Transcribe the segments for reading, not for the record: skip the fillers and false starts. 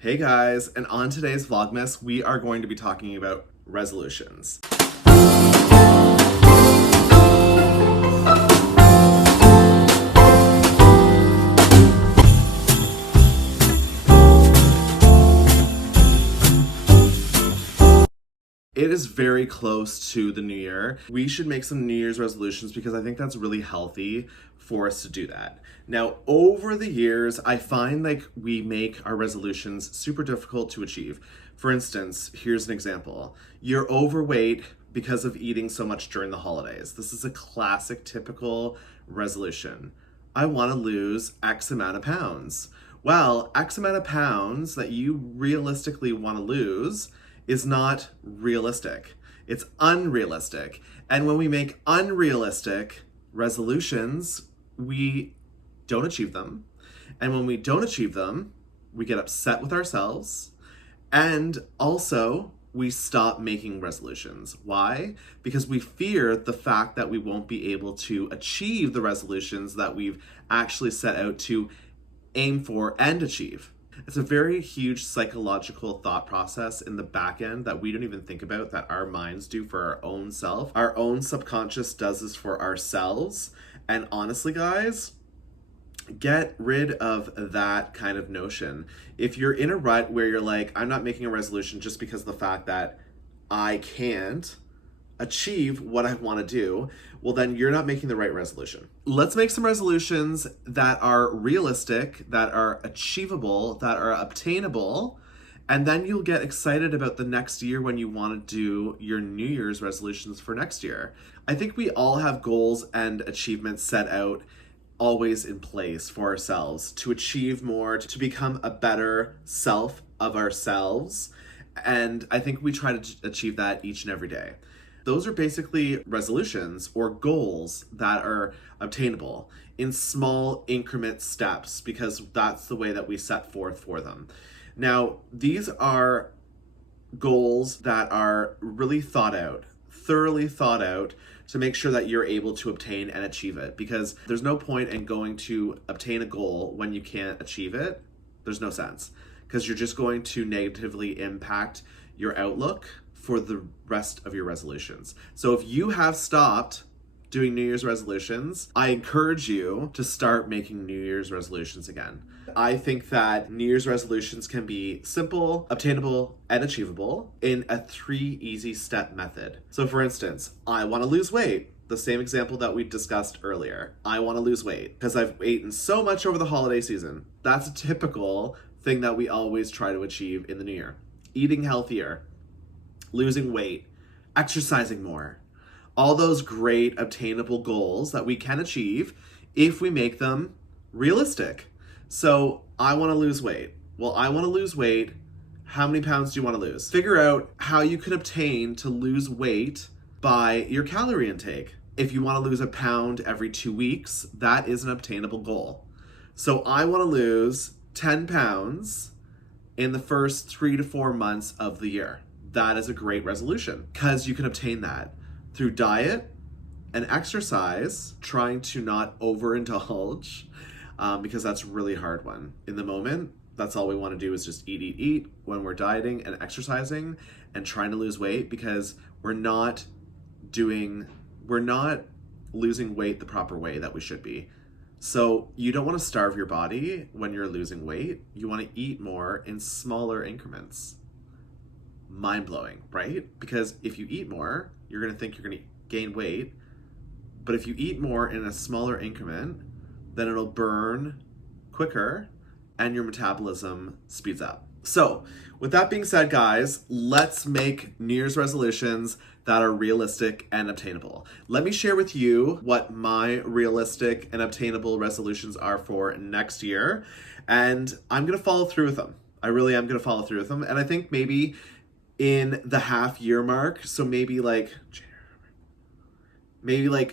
Hey guys, and on today's VlogMAS, we are going to be talking about resolutions. It is very close to the new year. We should make some New Year's resolutions because I think that's really healthy for us to do that. Now, over the years, I find like we make our resolutions super difficult to achieve. For instance, here's an example. You're overweight because of eating so much during the holidays. This is a classic, typical resolution. I want to lose X amount of pounds. Well, X amount of pounds that you realistically want to lose is not realistic. It's unrealistic. And when we make unrealistic resolutions, we don't achieve them. And when we don't achieve them, we get upset with ourselves. And also, we stop making resolutions. Why? Because we fear the fact that we won't be able to achieve the resolutions that we've actually set out to aim for and achieve. It's a very huge psychological thought process in the back end that we don't even think about, that our minds do for our own self. Our own subconscious does this for ourselves. And honestly, guys, get rid of that kind of notion. If you're in a rut where you're like, I'm not making a resolution just because of the fact that I can't achieve what I want to do, well, then you're not making the right resolution. Let's make some resolutions that are realistic, that are achievable, that are obtainable, and then you'll get excited about the next year when you want to do your New Year's resolutions for next year. I think we all have goals and achievements set out always in place for ourselves to achieve more, to become a better self of ourselves. And I think we try to achieve that each and every day. Those are basically resolutions or goals that are obtainable in small increment steps because that's the way that we set forth for them. Now, these are goals that are really thought out, thoroughly thought out, to make sure that you're able to obtain and achieve it, because there's no point in going to obtain a goal when you can't achieve it. There's no sense, because you're just going to negatively impact your outlook for the rest of your resolutions. So if you have stopped doing New Year's resolutions, I encourage you to start making New Year's resolutions again. I think that New Year's resolutions can be simple, obtainable, and achievable in a 3 easy step method. So for instance, I want to lose weight. The same example that we discussed earlier. I want to lose weight because I've eaten so much over the holiday season. That's a typical thing that we always try to achieve in the new year. Eating healthier, losing weight, exercising more. All those great obtainable goals that we can achieve if we make them realistic. So I want to lose weight. Well, I want to lose weight. How many pounds do you want to lose? Figure out how you can obtain to lose weight by your calorie intake. If you want to lose a pound every 2 weeks, that is an obtainable goal. So I want to lose 10 pounds in the first 3 to 4 months of the year. That is a great resolution because you can obtain that through diet and exercise, trying to not overindulge, because that's a really hard one. In the moment, that's all we want to do is just eat when we're dieting and exercising and trying to lose weight, because we're not losing weight the proper way that we should be. So you don't want to starve your body when you're losing weight. You want to eat more in smaller increments. Mind-blowing, right? Because if you eat more, you're going to think you're going to gain weight. But if you eat more in a smaller increment, then it'll burn quicker and your metabolism speeds up. So with that being said, guys, let's make New Year's resolutions that are realistic and obtainable. Let me share with you what my realistic and obtainable resolutions are for next year. And I'm going to follow through with them. I really am going to follow through with them. And I think maybe in the half year mark, so maybe like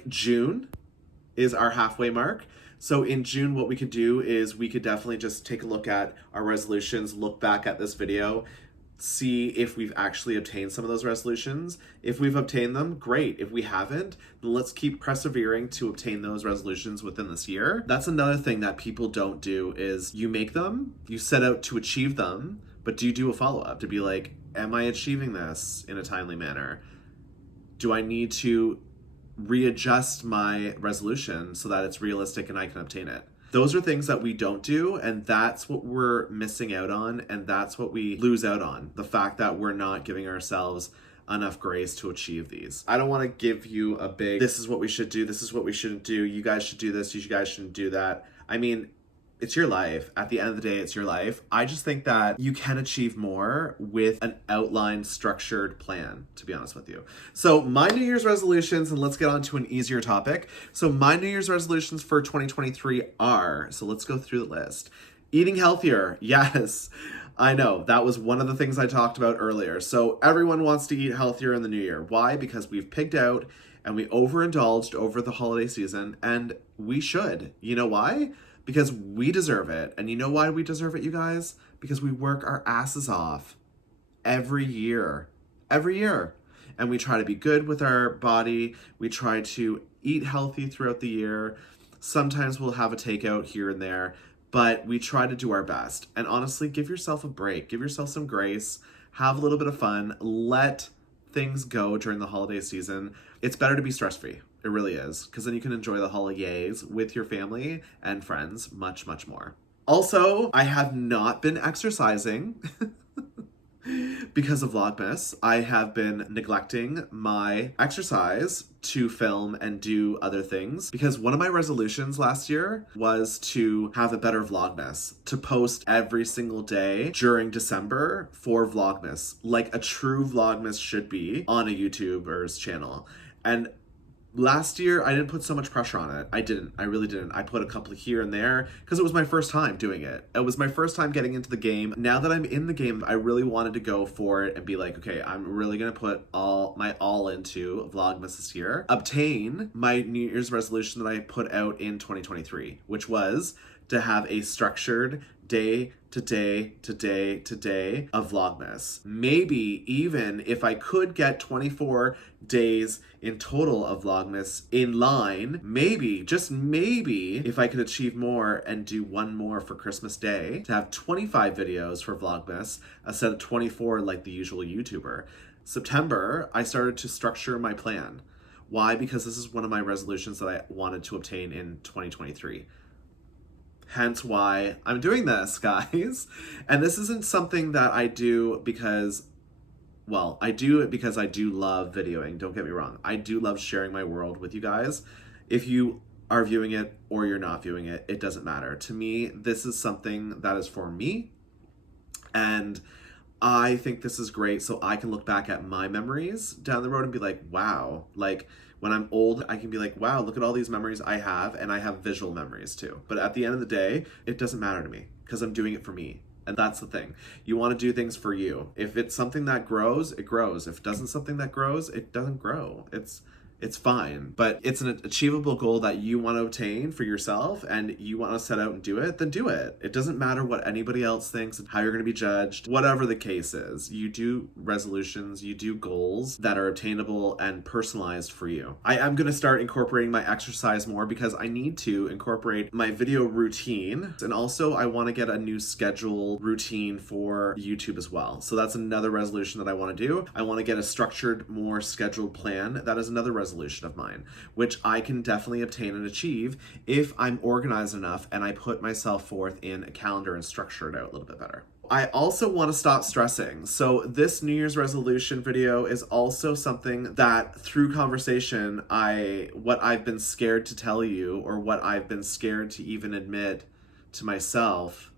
June is our halfway mark. So in June, what we could do is we could definitely just take a look at our resolutions, look back at this video, see if we've actually obtained some of those resolutions. If we've obtained them, great. If we haven't, then let's keep persevering to obtain those resolutions within this year. That's another thing that people don't do is you make them, you set out to achieve them, But do you do a follow-up to be like, am I achieving this in a timely manner? Do I need to readjust my resolution so that it's realistic and I can obtain it? Those are things that we don't do, and that's what we're missing out on, and that's what we lose out on. The fact that we're not giving ourselves enough grace to achieve these. I don't want to give you a big, this is what we should do, this is what we shouldn't do, you guys should do this, you guys shouldn't do that. I mean, it's your life. At the end of the day, it's your life. I just think that you can achieve more with an outlined, structured plan, to be honest with you. So my New Year's resolutions, and let's get on to an easier topic. So my New Year's resolutions for 2023 are, so let's go through the list. Eating healthier. Yes, I know. That was one of the things I talked about earlier. So everyone wants to eat healthier in the new year. Why? Because we've pigged out and we overindulged over the holiday season, and we should. You know why? Because we deserve it. And you know why we deserve it, you guys? Because we work our asses off every year. Every year. And we try to be good with our body. We try to eat healthy throughout the year. Sometimes we'll have a takeout here and there, but we try to do our best. And honestly, give yourself a break. Give yourself some grace. Have a little bit of fun. Let things go during the holiday season. It's better to be stress-free. It really is, because then you can enjoy the holidays with your family and friends much, much more. Also, I have not been exercising because of VlogMAS. I have been neglecting my exercise to film and do other things, because one of my resolutions last year was to have a better VlogMAS, to post every single day during December for VlogMAS, like a true VlogMAS should be on a YouTuber's channel. And last year, I didn't put so much pressure on it. I didn't. I really didn't. I put a couple here and there because it was my first time doing it. It was my first time getting into the game. Now that I'm in the game, I really wanted to go for it and be like, okay, I'm really going to put my all into Vlogmas this year. Obtain my New Year's resolution that I put out in 2023, which was to have a structured day to day to day to day of Vlogmas. Maybe even if I could get 24 days in total of Vlogmas in line, maybe, just maybe, if I could achieve more and do one more for Christmas Day, to have 25 videos for Vlogmas instead of 24 like the usual YouTuber. September, I started to structure my plan. Why? Because this is one of my resolutions that I wanted to obtain in 2023. Hence why I'm doing this, guys. And this isn't something that I do because, well, I do it because I do love videoing. Don't get me wrong. I do love sharing my world with you guys. If you are viewing it or you're not viewing it, it doesn't matter. To me, this is something that is for me. And I think this is great so I can look back at my memories down the road and be like, wow, like, when I'm old, I can be like, wow, look at all these memories I have, and I have visual memories too. But at the end of the day, it doesn't matter to me because I'm doing it for me. And that's the thing. You want to do things for you. If it's something that grows, it grows. If it doesn't something that grows, it doesn't grow. It's fine, but it's an achievable goal that you want to obtain for yourself and you want to set out and do it, then do it. It doesn't matter what anybody else thinks and how you're going to be judged. Whatever the case is, you do resolutions, you do goals that are obtainable and personalized for you. I am going to start incorporating my exercise more because I need to incorporate my video routine. And also I want to get a new schedule routine for YouTube as well. So that's another resolution that I want to do. I want to get a structured, more scheduled plan. That is another resolution of mine, which I can definitely obtain and achieve if I'm organized enough and I put myself forth in a calendar and structure it out a little bit better. I also want to stop stressing. So this New Year's resolution video is also something that through conversation, what I've been scared to tell you, or what I've been scared to even admit to myself,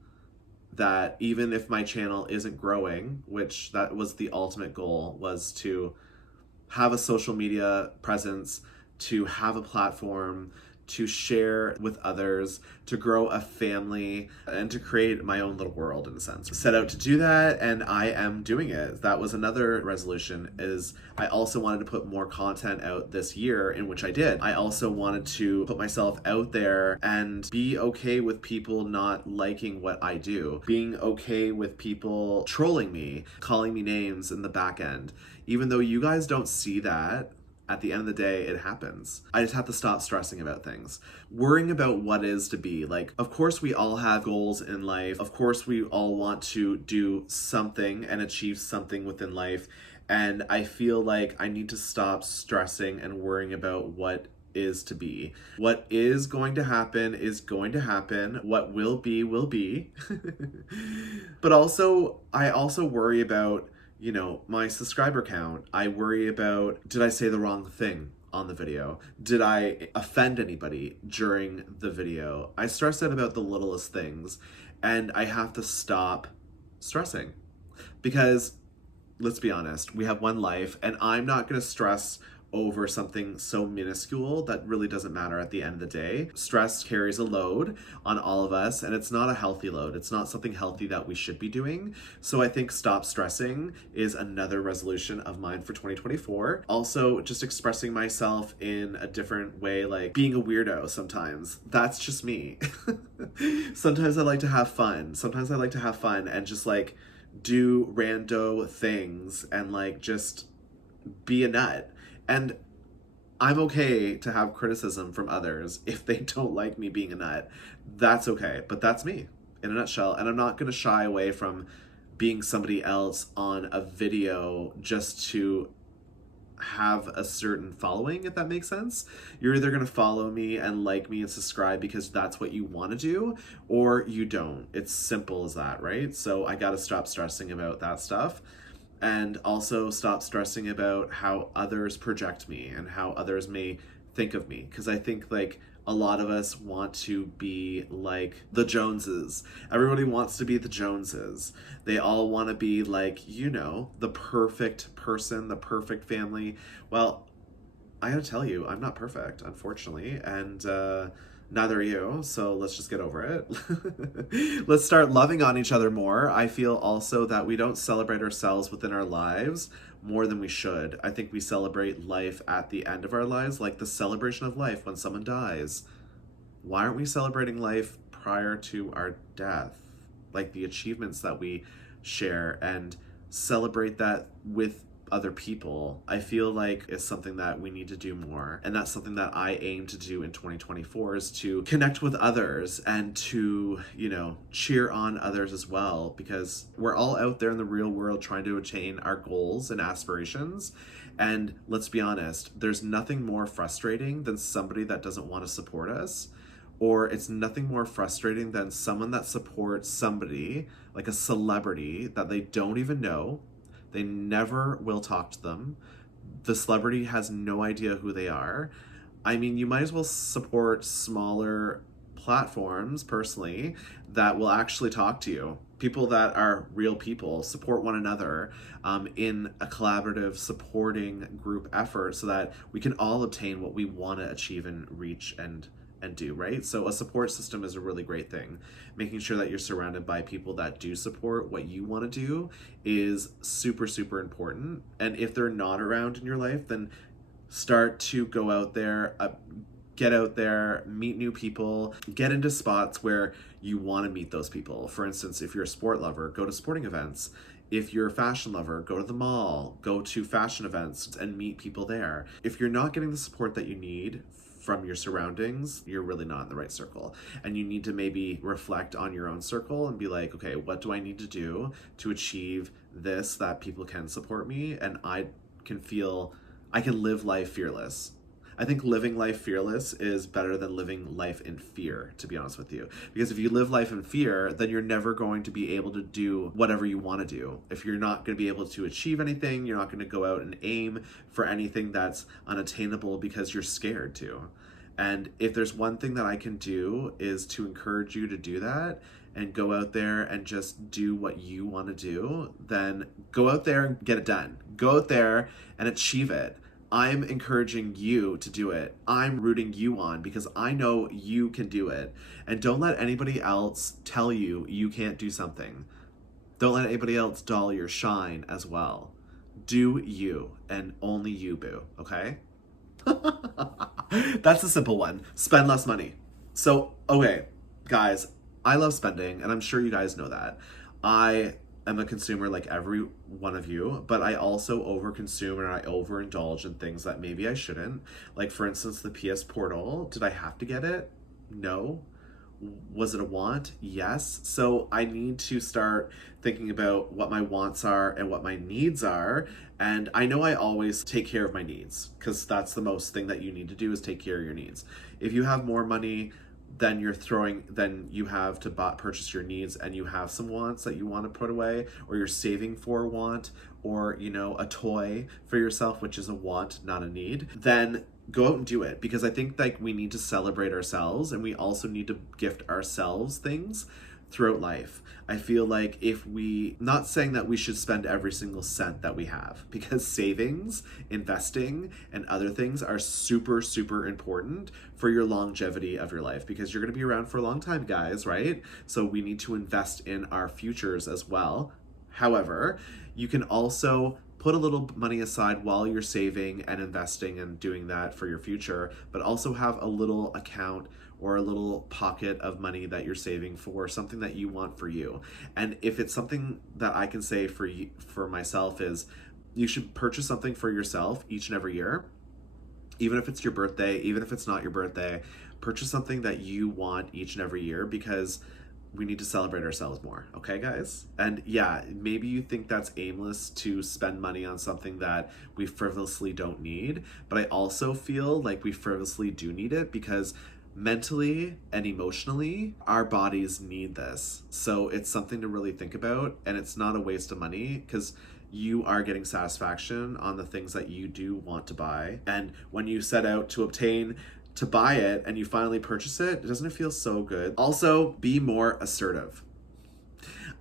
that even if my channel isn't growing, which that was the ultimate goal, was to have a social media presence, to have a platform, to share with others, to grow a family, and to create my own little world in a sense. Set out to do that, and I am doing it. That was another resolution, is I also wanted to put more content out this year, in which I did. I also wanted to put myself out there and be okay with people not liking what I do, being okay with people trolling me, calling me names in the back end. Even though you guys don't see that, at the end of the day, it happens. I just have to stop stressing about things. Worrying about what is to be. Like, of course, we all have goals in life. Of course, we all want to do something and achieve something within life. And I feel like I need to stop stressing and worrying about what is to be. What is going to happen is going to happen. What will be, will be. But also, I also worry about, you know, my subscriber count. I worry about, did I say the wrong thing on the video? Did I offend anybody during the video? I stress out about the littlest things, and I have to stop stressing because, let's be honest, we have one life, and I'm not going to stress over something so minuscule that really doesn't matter at the end of the day. Stress carries a load on all of us, and it's not a healthy load. It's not something healthy that we should be doing. So I think stop stressing is another resolution of mine for 2024. Also, just expressing myself in a different way, like being a weirdo sometimes. That's just me. Sometimes I like to have fun. Sometimes I like to have fun and just like do rando things and like just be a nut. And I'm okay to have criticism from others if they don't like me being a nut. That's okay, but that's me in a nutshell. And I'm not going to shy away from being somebody else on a video just to have a certain following, if that makes sense. You're either going to follow me and like me and subscribe because that's what you want to do, or you don't. It's simple as that, right? So I got to stop stressing about that stuff. And also stop stressing about how others project me and how others may think of me. Because I think like a lot of us want to be like the Joneses. Everybody wants to be the Joneses. They all want to be like, you know, the perfect person, the perfect family. Well, I gotta tell you, I'm not perfect, unfortunately. And neither are you, so let's just get over it. Let's start loving on each other more. I feel also that we don't celebrate ourselves within our lives more than we should. I think we celebrate life at the end of our lives, like the celebration of life when someone dies. Why aren't we celebrating life prior to our death? Like the achievements that we share and celebrate that with other people. I feel like it's something that we need to do more, and that's something that I aim to do in 2024 is to connect with others and to, you know, cheer on others as well, because we're all out there in the real world trying to attain our goals and aspirations. And let's be honest, there's nothing more frustrating than somebody that doesn't want to support us, or it's nothing more frustrating than someone that supports somebody like a celebrity that they don't even know. They never will talk to them. The celebrity has no idea who they are. I mean, you might as well support smaller platforms, personally, that will actually talk to you. People that are real people, support one another in a collaborative, supporting group effort so that we can all obtain what we want to achieve and reach and do, right? So a support system is a really great thing. Making sure that you're surrounded by people that do support what you want to do is super, super important. And if they're not around in your life, then start to go out there, get out there, meet new people, get into spots where you want to meet those people. For instance, if you're a sport lover, go to sporting events. If you're a fashion lover, go to the mall, go to fashion events and meet people there. If you're not getting the support that you need from your surroundings, you're really not in the right circle. And you need to maybe reflect on your own circle and be like, okay, what do I need to do to achieve this that people can support me and I can live life fearless. I think living life fearless is better than living life in fear, to be honest with you. Because if you live life in fear, then you're never going to be able to do whatever you want to do. If you're not going to be able to achieve anything, you're not going to go out and aim for anything that's unattainable because you're scared to. And if there's one thing that I can do is to encourage you to do that and go out there and just do what you want to do, then go out there and get it done. Go out there and achieve it. I'm encouraging you to do it. I'm rooting you on because I know you can do it. And don't let anybody else tell you you can't do something. Don't let anybody else dull your shine as well. Do you, and only you, boo, okay? That's a simple one. Spend less money. So, okay, guys, I love spending, and I'm sure you guys know that. I am a consumer like every one of you, but I also overconsume and I overindulge in things that maybe I shouldn't. Like, for instance, the PS Portal. Did I have to get it? No. Was it a want? Yes. So I need to start thinking about what my wants are and what my needs are. And I know I always take care of my needs, because that's the most thing that you need to do, is take care of your needs. If you have more money than you have to purchase your needs, and you have some wants that you want to put away, or you're saving for a want, or, you know, a toy for yourself, which is a want, not a need, then go out and do it. Because I think like we need to celebrate ourselves, and we also need to gift ourselves things throughout life. I feel like not saying that we should spend every single cent that we have, because savings, investing, and other things are super, super important for your longevity of your life, because you're going to be around for a long time, guys, right? So we need to invest in our futures as well. However, you can also put a little money aside while you're saving and investing and doing that for your future, but also have a little account or a little pocket of money that you're saving for something that you want for you. And if it's something that I can say for myself, is you should purchase something for yourself each and every year. Even if it's your birthday, even if it's not your birthday, purchase something that you want each and every year, because we need to celebrate ourselves more. Okay, guys? And yeah, maybe you think that's aimless to spend money on something that we frivolously don't need, but I also feel like we frivolously do need it, because mentally and emotionally, our bodies need this. So it's something to really think about, and it's not a waste of money, because you are getting satisfaction on the things that you do want to buy. And when you set out to buy it and you finally purchase it, doesn't it feel so good? Also, be more assertive.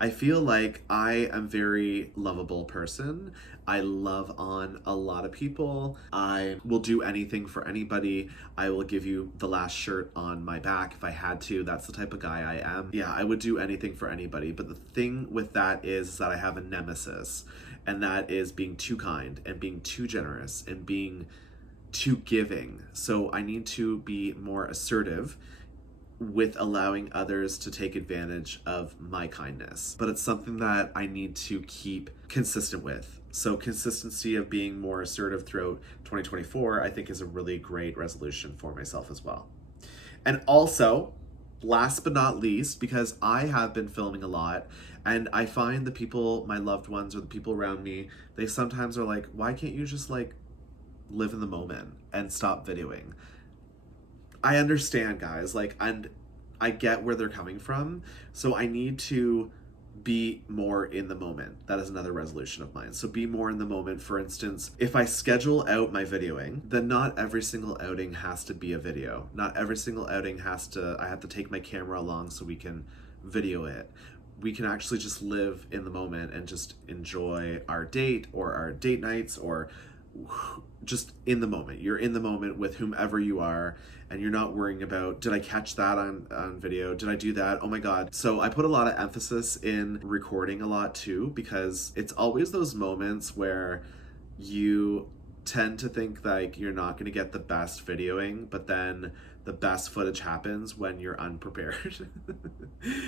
I feel like I am a very lovable person. I love on a lot of people. I will do anything for anybody. I will give you the last shirt on my back if I had to. That's the type of guy I am. Yeah, I would do anything for anybody. But the thing with that is that I have a nemesis, and that is being too kind and being too generous and being too giving. So I need to be more assertive with allowing others to take advantage of my kindness. But it's something that I need to keep consistent with. So consistency of being more assertive throughout 2024, I think, is a really great resolution for myself as well. And also, last but not least, because I have been filming a lot, and I find the people, my loved ones or the people around me, they sometimes are like, why can't you just like live in the moment and stop videoing? I understand, guys, like, and I get where they're coming from. So I need to be more in the moment. That is another resolution of mine. So be more in the moment. For instance, if I schedule out my videoing, then not every single outing has to be a video. Not every single outing I have to take my camera along so we can video it. We can actually just live in the moment and just enjoy our date or our date nights, or just in the moment. You're in the moment with whomever you are, and you're not worrying about, did I catch that on video? Did I do that? Oh my God. So I put a lot of emphasis in recording a lot too, because it's always those moments where you tend to think like you're not going to get the best videoing, but then the best footage happens when you're unprepared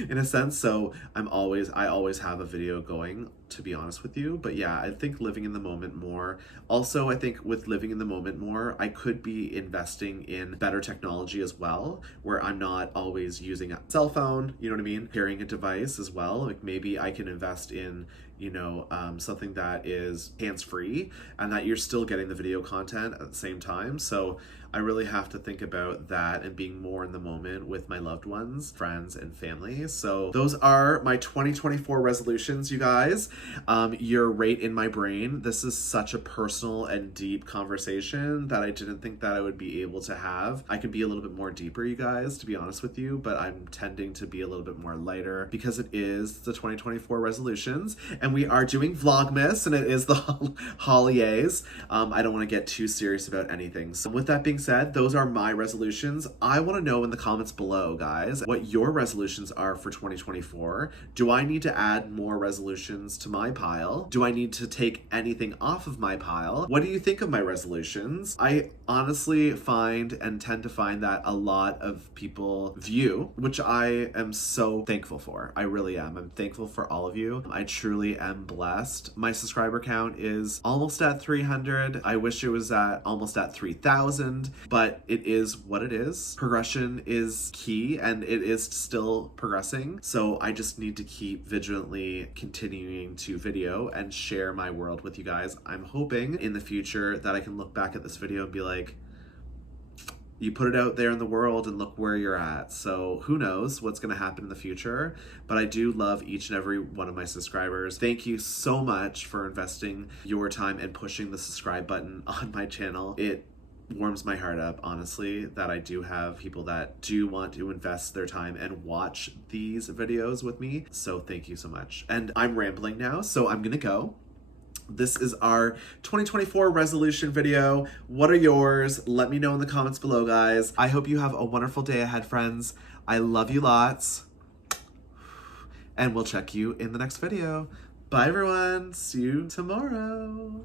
in a sense. So I always have a video going, to be honest with you. But yeah, I think living in the moment more. Also, I think with living in the moment more, I could be investing in better technology as well, where I'm not always using a cell phone, you know what I mean? Carrying a device as well. Like maybe I can invest in, something that is hands-free and that you're still getting the video content at the same time. So I really have to think about that and being more in the moment with my loved ones, friends, and family. So those are my 2024 resolutions, you guys. You're right in my brain. This is such a personal and deep conversation that I didn't think that I would be able to have. I could be a little bit more deeper, you guys, to be honest with you, but I'm tending to be a little bit more lighter because it is the 2024 resolutions, and we are doing VlogMAS, and it is the holidays. I don't want to get too serious about anything. So with that being being said, those are my resolutions. I want to know in the comments below, guys, what your resolutions are for 2024. Do I need to add more resolutions to my pile? Do I need to take anything off of my pile? What do you think of my resolutions? I honestly find and tend to find that a lot of people view, which I am so thankful for. I really am. I'm thankful for all of you. I truly am blessed. My subscriber count is almost at 300. I wish it was at almost at 3,000, but it is what it is. Progression is key and it is still progressing. So I just need to keep vigilantly continuing to video and share my world with you guys. I'm hoping in the future that I can look back at this video and be like, you put it out there in the world and look where you're at. So who knows what's going to happen in the future, but I do love each and every one of my subscribers. Thank you so much for investing your time and pushing the subscribe button on my channel. It warms my heart up, honestly, that I do have people that do want to invest their time and watch these videos with me. So thank you so much. And I'm rambling now, so I'm going to go. This is our 2024 resolution video. What are yours? Let me know in the comments below, guys. I hope you have a wonderful day ahead, friends. I love you lots. And we'll check you in the next video. Bye, everyone. See you tomorrow.